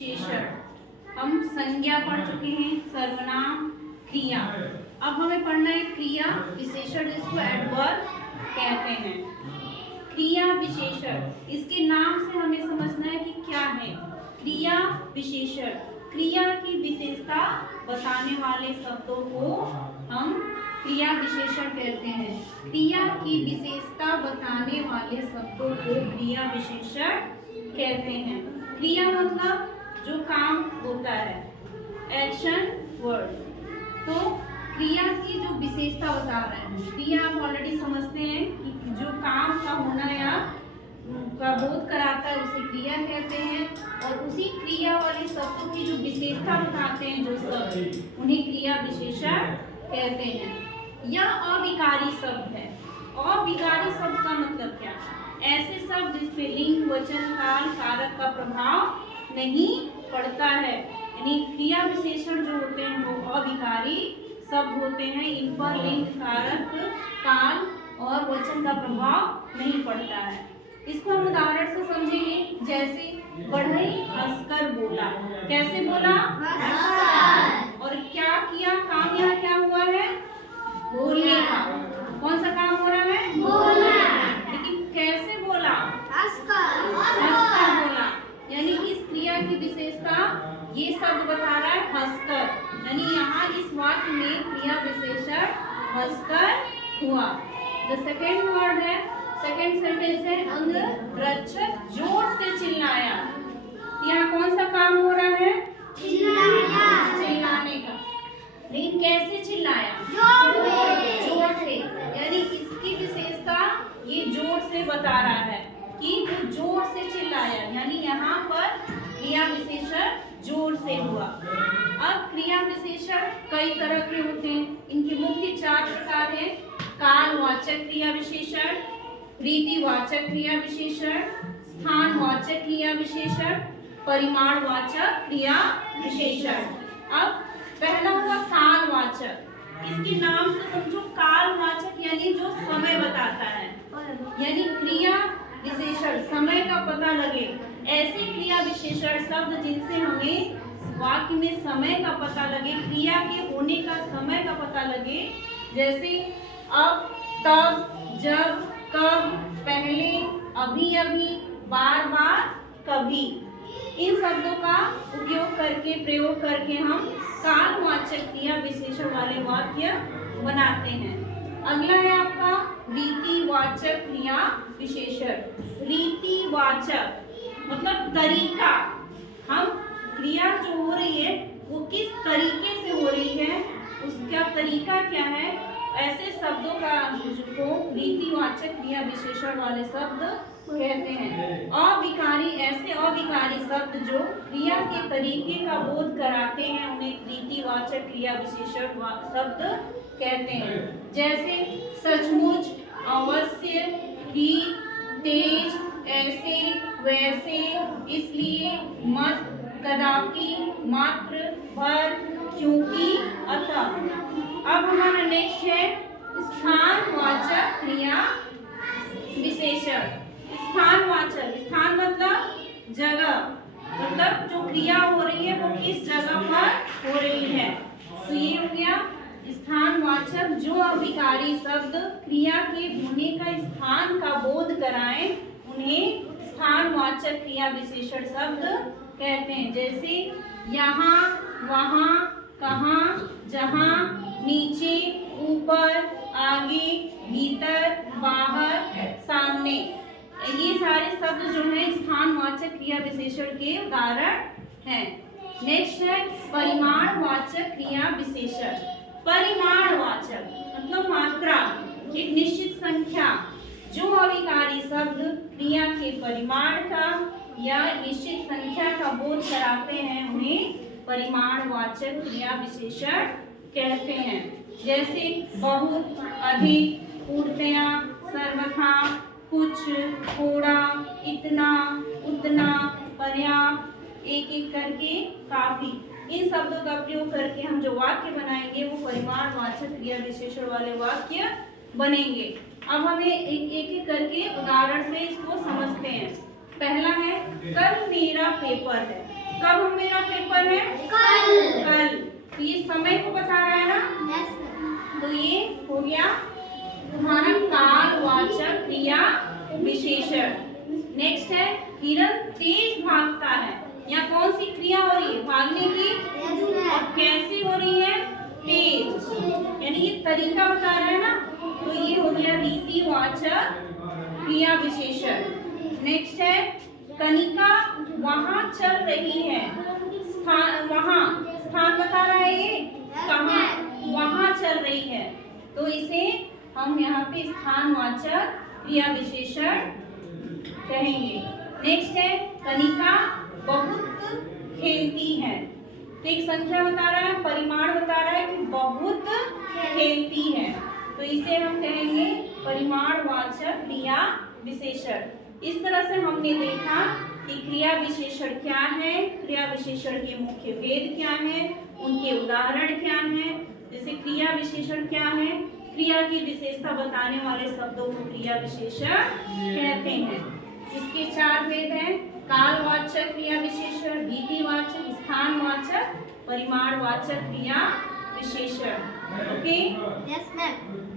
विशेषण। हम संज्ञा पढ़ चुके हैं, सर्वनाम, क्रिया। अब हमें पढ़ना है क्रिया विशेषण, जिसको एडवर्ब कहते हैं। क्रिया विशेषण, इसके नाम से हमें समझना है कि क्या है क्रिया विशेषण। क्रिया की विशेषता बताने वाले शब्दों को हम क्रिया विशेषण कहते हैं। क्रिया की विशेषता बताने वाले शब्दों को क्रिया विशेषण कहते हैं। क्रिया मतलब जो काम होता है, एक्शन वर्ड। तो क्रिया की जो विशेषता बता रहे हैं, क्रिया आप ऑलरेडी समझते हैं कि जो काम का होना या का बोध कराता है उसे क्रिया कहते हैं, और उसी क्रिया वाले शब्दों की जो विशेषता बताते हैं जो शब्द, उन्हें क्रिया विशेषण कहते हैं। यह अविकारी शब्द है। अविकारी शब्द का मतलब क्या? ऐसे शब्द जिसपे लिंग, वचन, काल, कारक का प्रभाव नहीं पड़ता है। यानी क्रिया विशेषण जो होते हैं वो अविकारी शब्द होते हैं। इन पर लिंग, कारक, काल और वचन का प्रभाव नहीं पड़ता है। इसको हम उदाहरण से समझेंगे। जैसे बढ़ई हंसकर बोला। कैसे बोला? हंसकर। और क्या किया? काम यहाँ क्या हुआ है? बोलने का। कौन सा काम हो रहा है? बोलना। लेकिन कैसे बोला? हंसकर। हंसकर बोला। यानी इस क्रिया की विशेषता ये शब्द बता रहा है हंसकर। यानी यहाँ इस वाक्य में क्रिया विशेषण हंसकर हुआ। द सेकेंड वर्ड है, सेकेंड सेंटेंस है, अंगरक्षक जोर से चिल्लाया। यहाँ कौन सा काम हो रहा है? चिल्लाने का। लेकिन कैसे चिल्लाया? जोर से। यानी इसकी विशेषता ये जोर से बता रहा है कि वो जोर से चिल्लाया। यानी यहाँ पर क्रिया विशेषण जोर से हुआ। अब क्रिया विशेषण कई तरह के होते हैं। इनके मुख्य 4 प्रकार हैं। कालवाचक क्रिया विशेषण, रीतिवाचक क्रिया विशेषण, स्थानवाचक क्रिया विशेषण, परिमाणवाचक क्रिया विशेषण। अब पहला हुआ कालवाचक। इसके नाम से समझो, कालवाचक यानी जो समय बताता है। यानी क्रिया विशेषण समय का पता लगे, ऐसे क्रिया विशेषण शब्द जिनसे हमें वाक्य में समय का पता लगे, क्रिया के होने का समय का पता लगे। जैसे अब, तब, जब, कब, पहले, अभी अभी, बार बार, कभी। इन शब्दों का उपयोग करके, प्रयोग करके हम कालवाचक क्रिया विशेषण वाले वाक्य बनाते हैं। अगला है आपका रीतिवाचक क्रिया विशेषण। रीतिवाचक मतलब तरीका। हम क्रिया जो हो रही है वो किस तरीके से हो रही है, उसका तरीका क्या है, ऐसे शब्दों का को रीतिवाचक क्रिया विशेषण वाले शब्द कहते हैं। अविकारी, ऐसे अविकारी शब्द जो क्रिया के तरीके का बोध कराते हैं उन्हें रीतिवाचक क्रिया विशेषण शब्द कहते हैं। जैसे सचमुच, अवश्य, ही, तेज, ऐसे, वैसे, इसलिए, मत, कदापि, मात्र, पर, क्योंकि, अतः। अब हमारा नेक्स्ट है स्थानवाचक क्रिया विशेषण। स्थानवाचक, स्थान मतलब जगह, मतलब जो क्रिया हो रही है वो किस जगह पर हो रही है। तो ये हो गया स्थानवाचक। जो अविकारी शब्द क्रिया के होने का स्थान का बोध कराएं उन्हें स्थानवाचक क्रिया विशेषण शब्द कहते हैं। जैसे यहाँ, वहाँ, कहाँ, जहाँ, नीचे, ऊपर, आगे, भीतर, बाहर, सामने। ये सारे शब्द जो हैं स्थानवाचक क्रिया विशेषण के उदाहरण हैं। नेक्स्ट है परिमाणवाचक क्रिया विशेषण। परिमाणवाचक मतलब मात्रा, एक निश्चित संख्या। जो अविकारी शब्द क्रिया के परिमाण का या निश्चित संख्या का बोध कराते हैं उन्हें परिमाणवाचक क्रिया विशेषण कहते हैं। जैसे बहुत, अधिक, पूर्णतया, सर्वथा, कुछ, थोड़ा, इतना, उतना, पर्याप्त, एक एक करके, काफी। इन शब्दों का प्रयोग करके हम जो वाक्य बनाएंगे वो परिमाणवाचक क्रिया विशेषण वाले वाक्य बनेंगे। अब हमें एक एक करके उदाहरण से इसको समझते हैं। पहला है कल मेरा पेपर है। कब मेरा पेपर है? कल। तो ये समय को बता रहा है ना, तो ये हो गया तुम्हारा कालवाचक क्रिया विशेषण। नेक्स्ट है हिरण तेज भागता है। यहाँ कौन सी क्रिया हो रही है? भागने की। और कैसे हो रही है? तेज, यानी ये तरीका बता रहा है ना, तो ये हो गया रीतिवाचक क्रिया विशेषण। नेक्स्ट है कनिका वहां चल रही है। स्थान, वहां स्थान बता रहा है, ये कहाँ? वहां चल रही है, तो इसे हम यहाँ पे स्थानवाचक क्रिया विशेषण कहेंगे। नेक्स्ट है कनिका बहुत खेलती है। तो एक संख्या बता रहा है, परिमाण बता रहा है कि बहुत खेलती है, तो इसे हम कहेंगे परिमाणवाचक क्रिया विशेषण। इस तरह से हमने देखा कि क्रिया विशेषण क्या है, क्रिया विशेषण के मुख्य भेद क्या है, उनके उदाहरण क्या हैं। जैसे क्रिया विशेषण क्या है? क्रिया की विशेषता बताने वाले शब्दों को क्रिया विशेषण कहते हैं। इसके 4 भेद हैं: कालवाचक क्रिया विशेषण, रीतिवाचक, स्थानवाचक, परिमाणवाचक क्रिया विशेषण। ओके? Yes ma'am.